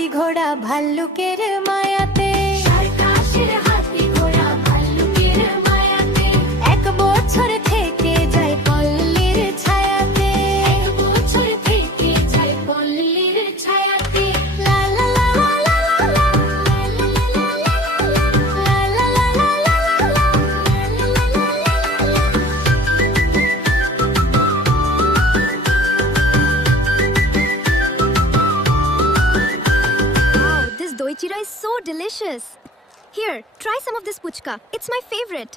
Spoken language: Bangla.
হাতি ঘোড়া ভাল্লুকের মায়াতে, এক বছর থেকে যায় পল্লীর ছায়াতে, লা লা লা লা লা লা, লা লা লা লা লা লা, Wow, this doi chira is so delicious. Here, try some of this puchka. It's my favorite.